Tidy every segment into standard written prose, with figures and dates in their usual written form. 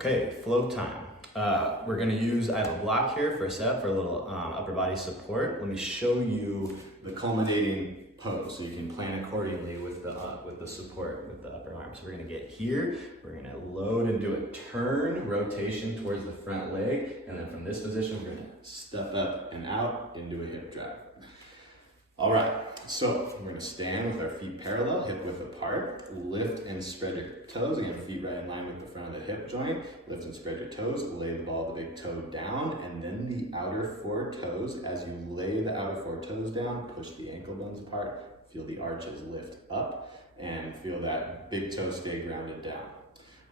Okay, flow time. We're gonna use, I have a block here for a setup for a little upper body support. Let me show you the culminating pose so you can plan accordingly with the support with the upper arm. So we're gonna get here, we're gonna load and do a turn, rotation towards the front leg, and then from this position, we're gonna step up and out into a hip drive. All right, so we're gonna stand with our feet parallel, hip width apart, lift and spread your toes. Again, feet right in line with the front of the hip joint. Lift and spread your toes, lay the ball of the big toe down, and then the outer four toes. As you lay the outer four toes down, push the ankle bones apart, feel the arches lift up, and feel that big toe stay grounded down.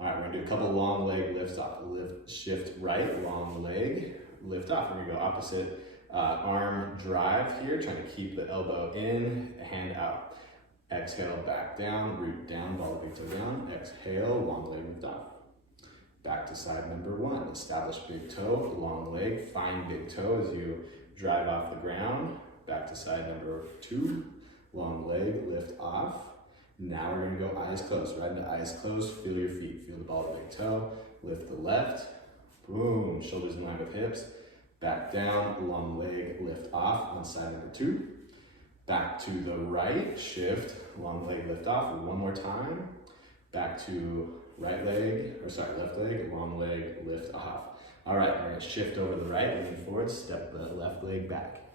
All right, we're gonna do a couple long leg lifts off. Lift, shift right, long leg, lift off. We're gonna go opposite arm drive here, trying to keep the elbow in, hand out. Exhale, back down, root down, ball the big toe down. Exhale, long leg lift off. Back to side number one. Establish big toe, long leg, find big toe as you drive off the ground. Back to side number two, long leg, lift off. Now we're gonna go eyes closed, right into eyes closed, feel your feet, feel the ball of the big toe, lift the left, boom, shoulders in line with hips. Back down, long leg, lift off on side number two. Back to the right, shift, long leg, lift off. One more time. Back to left leg, long leg, lift off. All right, we're gonna shift over to the right, lean forward, step the left leg back.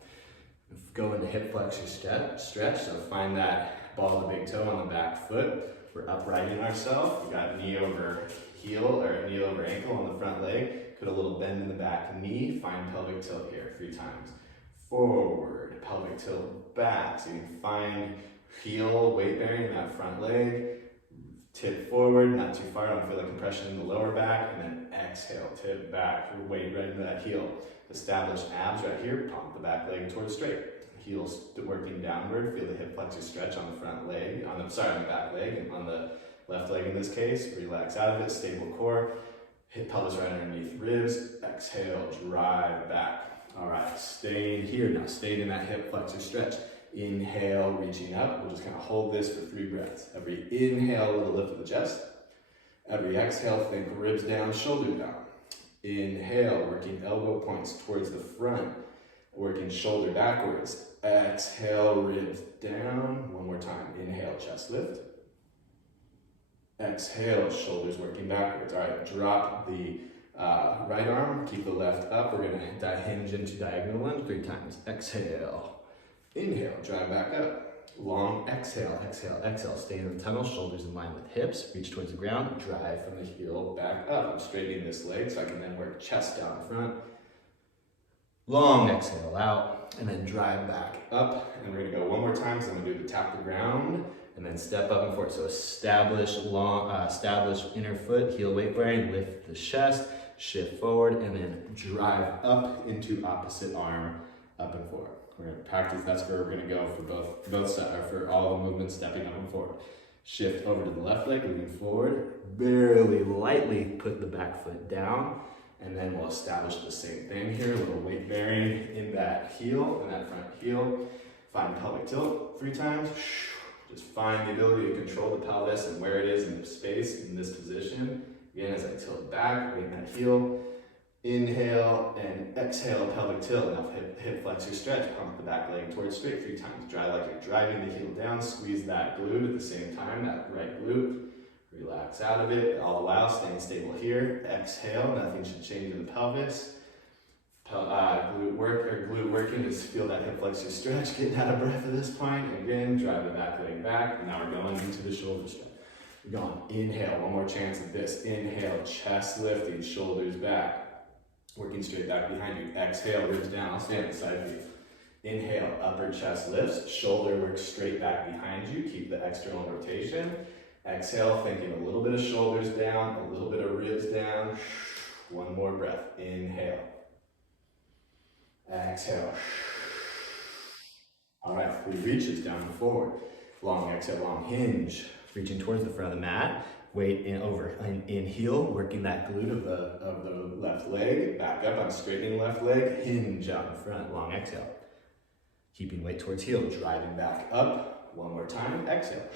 Go into hip flexor stretch, so find that ball of the big toe on the back foot. We're uprighting ourselves. We got knee over heel or knee over ankle on the front leg. Put a little bend in the back knee, find pelvic tilt here 3 times. Forward, pelvic tilt back. So you can find heel weight bearing in that front leg. Tip forward, not too far, don't feel the compression in the lower back, and then exhale, tip back, your weight right into that heel. Establish abs right here, pump the back leg towards straight. Heels working downward, feel the hip flexor stretch on the front leg, on the back leg, and on the left leg in this case. Relax out of it, stable core. Hip pelvis right underneath ribs. Exhale, drive back. All right, staying here now. Stay in that hip flexor stretch. Inhale, reaching up. We'll just kind of hold this for 3 breaths. Every inhale, little lift of the chest. Every exhale, think ribs down, shoulder down. Inhale, working elbow points towards the front. Working shoulder backwards. Exhale, ribs down. One more time. Inhale, chest lift. Exhale, shoulders working backwards. All right, drop the right arm, keep the left up. We're gonna hinge into diagonal lunge 3 times. Exhale, inhale, drive back up. Long exhale, exhale, exhale. Stay in the tunnel, shoulders in line with hips. Reach towards the ground, drive from the heel back up. I'm straightening this leg so I can then work chest down front. Long exhale out, and then drive back up. And we're gonna go one more time, so I'm gonna do the tap the ground, and then step up and forward. So establish inner foot, heel weight bearing, lift the chest, shift forward, and then drive up into opposite arm, up and forward. We're gonna practice, that's where we're gonna go for both sides, or for all the movements, stepping up and forward. Shift over to the left leg, lean forward, barely, lightly put the back foot down, and then we'll establish the same thing here, a little weight bearing in that heel, in that front heel. Find pelvic tilt 3 times. Just find the ability to control the pelvis and where it is in the space in this position. Again, as I tilt back, weight in that heel. Inhale and exhale, pelvic tilt. Now hip flexor stretch, pump the back leg towards straight 3 times. Drive like you're driving the heel down, squeeze that glute at the same time, that right glute. Relax out of it, all the while staying stable here. Exhale, nothing should change in the pelvis. Glute working, just feel that hip flexor stretch, getting out of breath at this point. Again, drive the back leg back. Now we're going into the shoulder stretch. We're going, inhale, one more chance at this. Inhale, chest lifting, shoulders back. Working straight back behind you. Exhale, ribs down, I'll stand beside you. Inhale, upper chest lifts, shoulder works straight back behind you. Keep the external rotation. Exhale, thinking a little bit of shoulders down, a little bit of ribs down. One more breath, inhale. Exhale. All right, 3 reaches down and forward. Long exhale, long hinge. Reaching towards the front of the mat. Weight in heel, working that glute of the left leg. Back up, I'm straightening left leg. Hinge out in front, long exhale. Keeping weight towards heel, driving back up. One more time, exhale.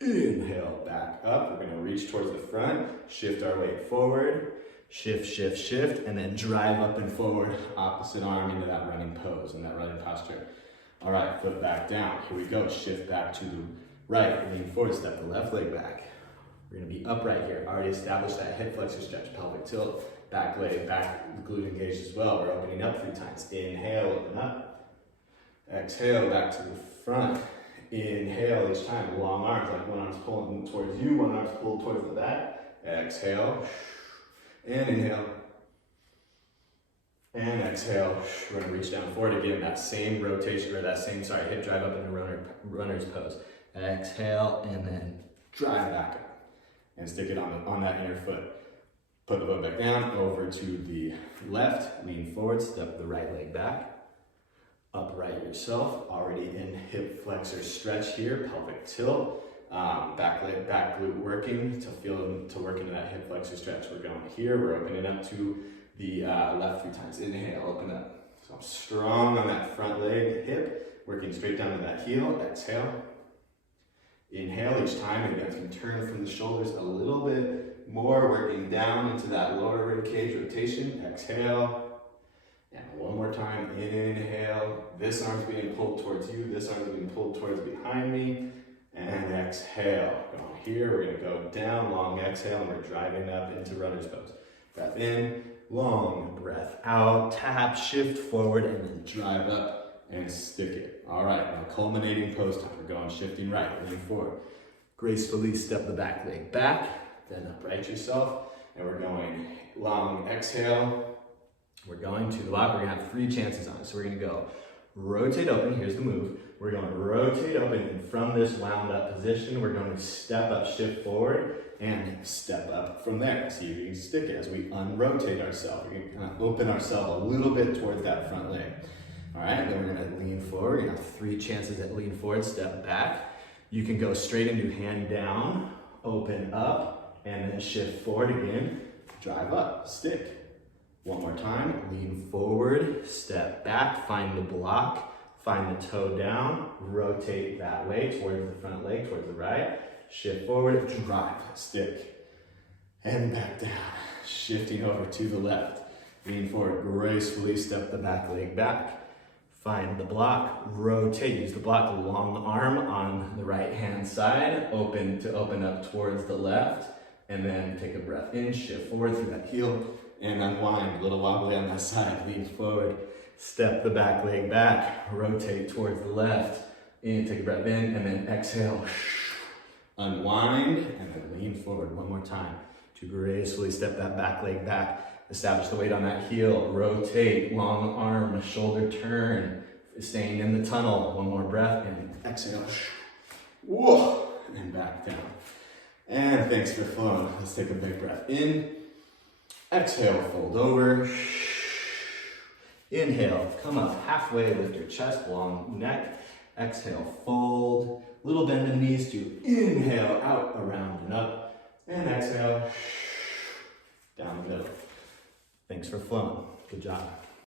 Inhale, back up. We're gonna reach towards the front, shift our weight forward, shift, shift, shift, and then drive up and forward, opposite arm into that running pose and that running posture. All right, foot back down. Here we go. Shift back to the right, lean forward, step the left leg back. We're gonna be upright here. Already established that hip flexor stretch, pelvic tilt, back leg, back glute engaged as well. We're opening up 3 times. Inhale, open up. Exhale, back to the front. Inhale each time, long arms, like one arm's pulling towards you, one arm's pulled towards the back. Exhale, and inhale. And exhale, we're gonna reach down forward again, that same rotation, or that same, hip drive up into runner's pose. Exhale, and then drive back up. And stick it on that inner foot. Put the foot back down, over to the left, lean forward, step the right leg back. Upright yourself, already in hip flexor stretch here, pelvic tilt. Back leg, back glute working to work into that hip flexor stretch. We're going here, we're opening up to the left 3 times. Inhale, open up. So I'm strong on that front leg, hip, working straight down to that heel. Exhale. Inhale each time, and you guys can turn from the shoulders a little bit more, working down into that lower rib cage rotation. Exhale. And one more time, inhale. This arm's being pulled towards you, this arm's being pulled towards behind me. And exhale. Going here, we're gonna go down, long exhale, and we're driving up into runner's pose. Breath in, long breath out, tap, shift forward, and then drive up and stick it. All right, now culminating pose time. We're going shifting right, lean forward. Gracefully step the back leg back, then upright yourself, and we're going long exhale. We're going to the block. We're gonna have 3 chances on it. So we're gonna go rotate open. Here's the move. We're going to rotate open, and from this wound up position, we're going to step up, shift forward, and step up from there. See if you can stick it as we unrotate ourselves. We're gonna kind of open ourselves a little bit towards that front leg. All right, then we're gonna lean forward. We're gonna have 3 chances at lean forward, step back. You can go straight into hand down, open up, and then shift forward again, drive up, stick. One more time, lean forward, step back, find the block, find the toe down, rotate that way towards the front leg, towards the right, shift forward, drive, stick, and back down. Shifting over to the left, lean forward, gracefully step the back leg back, find the block, rotate, use the block, long arm on the right hand side, open up towards the left, and then take a breath in, shift forward through that heel, and unwind, a little wobbly on that side, lean forward, step the back leg back, rotate towards the left, in, take a breath in, and then exhale, unwind, and then lean forward one more time to gracefully step that back leg back, establish the weight on that heel, rotate, long arm, shoulder turn, staying in the tunnel, one more breath, and exhale, whoa, and back down. And thanks for flowing. Let's take a big breath in. Exhale, fold over. Inhale, come up halfway, lift your chest, long neck. Exhale, fold. Little bend in the knees to inhale, out, around, and up. And exhale, down the middle. Thanks for flowing. Good job.